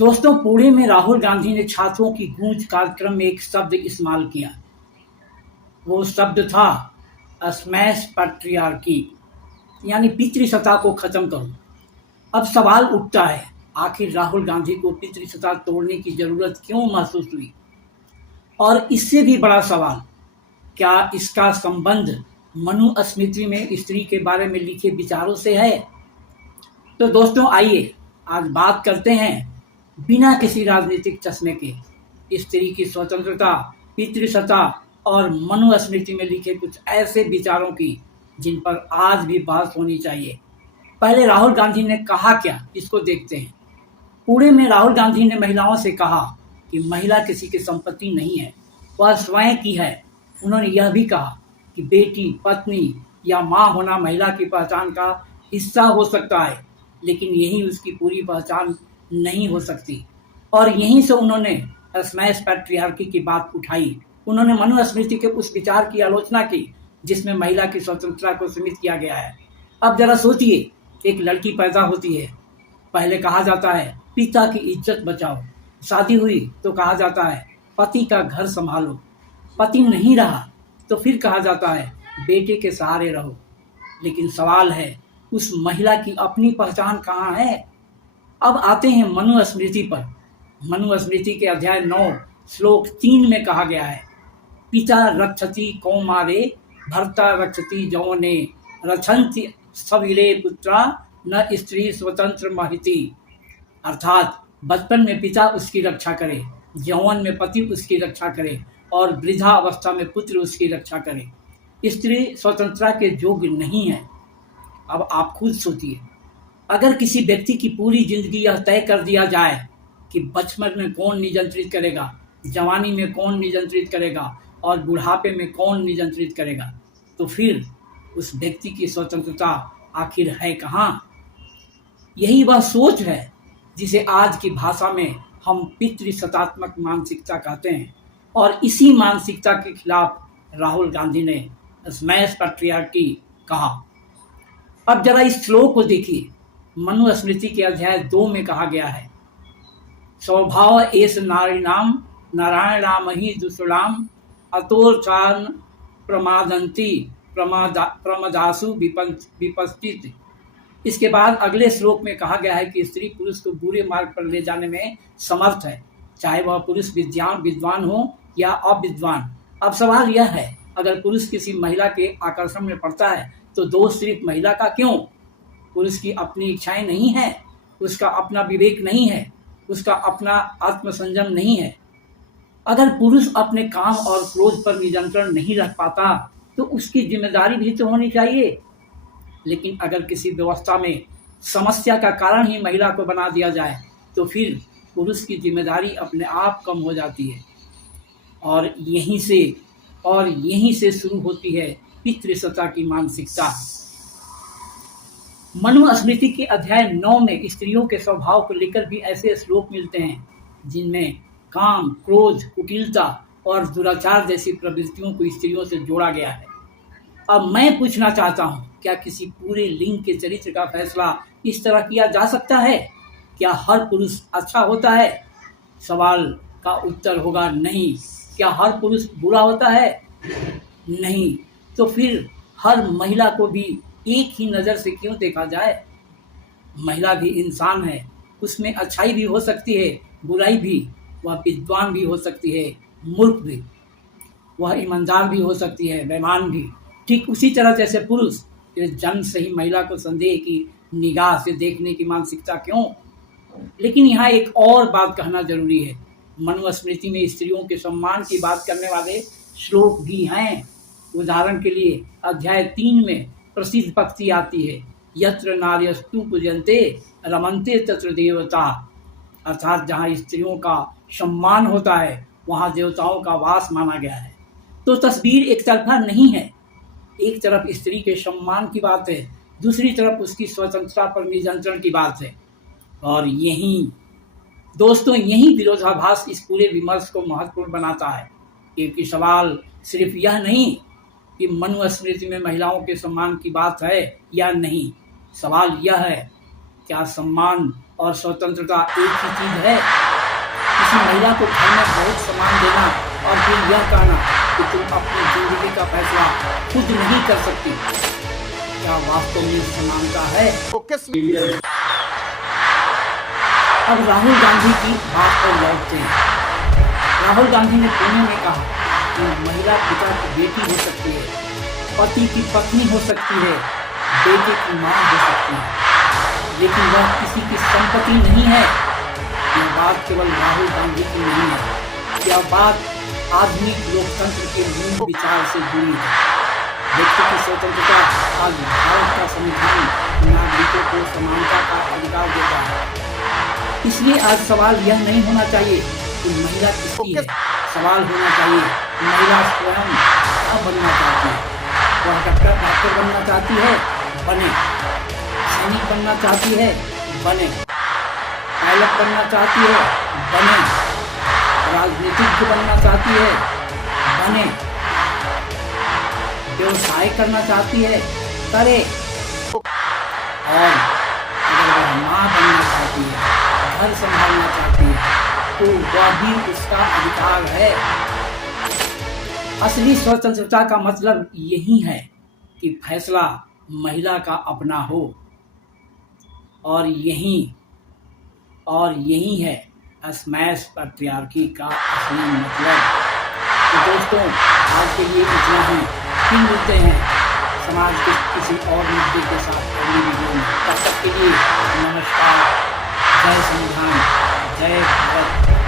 दोस्तों, पुणे में राहुल गांधी ने छात्रों की गूंज कार्यक्रम में एक शब्द इस्तेमाल किया। वो शब्द था स्मैश पैट्रियार्की, यानी पितृसत्ता को खत्म करो। अब सवाल उठता है, आखिर राहुल गांधी को पितृसत्ता तोड़ने की जरूरत क्यों महसूस हुई? और इससे भी बड़ा सवाल, क्या इसका संबंध मनुस्मृति में स्त्री के बारे में लिखे विचारों से है? तो दोस्तों, आइए आज बात करते हैं बिना किसी राजनीतिक चश्मे के स्त्री की स्वतंत्रता, पितृसत्ता और मनुस्मृति में लिखे कुछ ऐसे विचारों की जिन पर आज भी बहस होनी चाहिए। पहले राहुल गांधी ने कहा क्या, इसको देखते हैं। पुणे में राहुल गांधी ने महिलाओं से कहा कि महिला किसी की संपत्ति नहीं है, वह स्वयं की है। उन्होंने यह भी कहा कि बेटी, पत्नी या माँ होना महिला की पहचान का हिस्सा हो सकता है, लेकिन यही उसकी पूरी पहचान नहीं हो सकती। और यहीं से उन्होंने स्मैश पैट्रियार्की की बात उठाई। उन्होंने मनुस्मृति के उस विचार की आलोचना की जिसमें महिला की स्वतंत्रता को सीमित किया गया है। अब जरा सोचिए, एक लड़की पैदा होती है, पहले कहा जाता है पिता की इज्जत बचाओ। शादी हुई तो कहा जाता है पति का घर संभालो। पति नहीं रहा तो फिर कहा जाता है बेटे के सहारे रहो। लेकिन सवाल है, उस महिला की अपनी पहचान कहाँ है? अब आते हैं मनुस्मृति पर। मनुस्मृति के अध्याय 9 श्लोक 3 में कहा गया है, पिता रक्षति कौमारे भर्ता रक्षति यौवने रक्षन्ति सविरे पुत्रा न स्त्री स्वतंत्र महिति। अर्थात बचपन में पिता उसकी रक्षा करे, यौवन में पति उसकी रक्षा करे और वृद्धा अवस्था में पुत्र उसकी रक्षा करे। स्त्री स्वतंत्रता के योग्य नहीं है। अब आप खुद सोचिए, अगर किसी व्यक्ति की पूरी जिंदगी यह तय कर दिया जाए कि बचपन में कौन नियंत्रित करेगा, जवानी में कौन नियंत्रित करेगा और बुढ़ापे में कौन नियंत्रित करेगा, तो फिर उस व्यक्ति की स्वतंत्रता आखिर है कहाँ? यही वह सोच है जिसे आज की भाषा में हम पितृसत्तात्मक मानसिकता कहते हैं। और इसी मानसिकता के खिलाफ राहुल गांधी ने स्मैश पैट्रियार्की कहा। अब जरा इस श्लोक को देखिए। मनुस्मृति के अध्याय 2 में कहा गया है, स्वभाव एस नारीणाम नारायणाम ही दुष्णाम अतोचान प्रमादंती प्रमदासु विपस्थित। इसके बाद अगले श्लोक में कहा गया है कि स्त्री पुरुष को बुरे मार्ग पर ले जाने में समर्थ है, चाहे वह पुरुष विद्वान हो या अविद्वान। अब सवाल यह है, अगर पुरुष किसी महिला के आकर्षण में पड़ता है तो दोष सिर्फ महिला का क्यों? पुरुष की अपनी इच्छाएं नहीं है, उसका अपना विवेक नहीं है, उसका अपना आत्मसंयम नहीं है। अगर पुरुष अपने काम और क्रोध पर नियंत्रण नहीं रख पाता तो उसकी जिम्मेदारी भी तो होनी चाहिए। लेकिन अगर किसी व्यवस्था में समस्या का कारण ही महिला को बना दिया जाए तो फिर पुरुष की जिम्मेदारी अपने आप कम हो जाती है। और यहीं से शुरू होती है पितृसत्ता की मानसिकता। मनुस्मृति के अध्याय 9 में स्त्रियों के स्वभाव को लेकर भी ऐसे श्लोक मिलते हैं जिनमें काम, क्रोध, कुटिलता और दुराचार जैसी प्रवृत्तियों को स्त्रियों से जोड़ा गया है। अब मैं पूछना चाहता हूँ, क्या किसी पूरे लिंग के चरित्र का फैसला इस तरह किया जा सकता है? क्या हर पुरुष अच्छा होता है? सवाल का उत्तर होगा नहीं। क्या हर पुरुष बुरा होता है? नहीं। तो फिर हर महिला को भी एक ही नज़र से क्यों देखा जाए? महिला भी इंसान है, उसमें अच्छाई भी हो सकती है, बुराई भी। वह विद्वान भी हो सकती है, मूर्ख भी। वह ईमानदार भी हो सकती है, बेईमान भी। ठीक उसी तरह जैसे पुरुष, फिर जन्म से ही महिला को संदेह की निगाह से देखने की मानसिकता क्यों? लेकिन यहाँ एक और बात कहना जरूरी है। मनुस्मृति में स्त्रियों के सम्मान की बात करने वाले श्लोक भी हैं। उदाहरण के लिए अध्याय 3 में प्रसिद्ध पंक्ति आती है, यत्र नार्यस्तु पूजन्ते रमन्ते तत्र देवता। अर्थात जहाँ स्त्रियों का सम्मान होता है वहाँ देवताओं का वास माना गया है। तो तस्वीर एक तरफा नहीं है। एक तरफ स्त्री के सम्मान की बात है, दूसरी तरफ उसकी स्वतंत्रता पर नियंत्रण की बात है। और यही विरोधाभास इस पूरे विमर्श को महत्वपूर्ण बनाता है, क्योंकि सवाल सिर्फ यह नहीं कि मनुस्मृति में महिलाओं के सम्मान की बात है या नहीं। सवाल यह है, क्या सम्मान और स्वतंत्रता एक ही चीज है? किसी महिला को घर में बहुत सम्मान देना और फिर यह कहना कि तुम अपनी जिंदगी का फैसला खुद नहीं कर सकती, क्या वास्तव में समानता है? अब राहुल गांधी की बात पर लौटते हैं। राहुल गांधी ने पुणे में कहा कि महिला पिता की बेटी हो सकती है, पति की पत्नी हो सकती है, बेटे की मां हो सकती है, लेकिन वह किसी की संपत्ति नहीं है। यह बात केवल राहुल गांधी की नहीं है, यह बात आधुनिक लोकतंत्र के मूल विचार से जुड़ी है। व्यक्ति की स्वतंत्रता आज भारत का संविधान नागरिकों को समानता का अधिकार देता है। इसलिए आज सवाल यह नहीं होना चाहिए कि महिला किसकी है, सवाल होना चाहिए महिला स्वयं क्या बनना चाहती है। वह डॉक्टर बनना चाहती है, बने। सैनिक बनना चाहती है, बने। पायलट बनना चाहती है, बने। राजनीतिज्ञ बनना चाहती है, बने। व्यवसाय करना चाहती है, करे। और अगर वह माँ बनना चाहती है, घर संभालना चाहती है, तो वह भी उसका अधिकार है। असली स्वतंत्रता का मतलब यही है कि फैसला महिला का अपना हो, और यही है स्मैश पैट्रियार्की का असली मतलब। तो दोस्तों, आज के लिए इतना ही। फिर मिलते हैं समाज के किसी और मुद्दे के साथ अगली वीडियो में। तब तक के लिए नमस्कार। जय संविधान, जय भारत।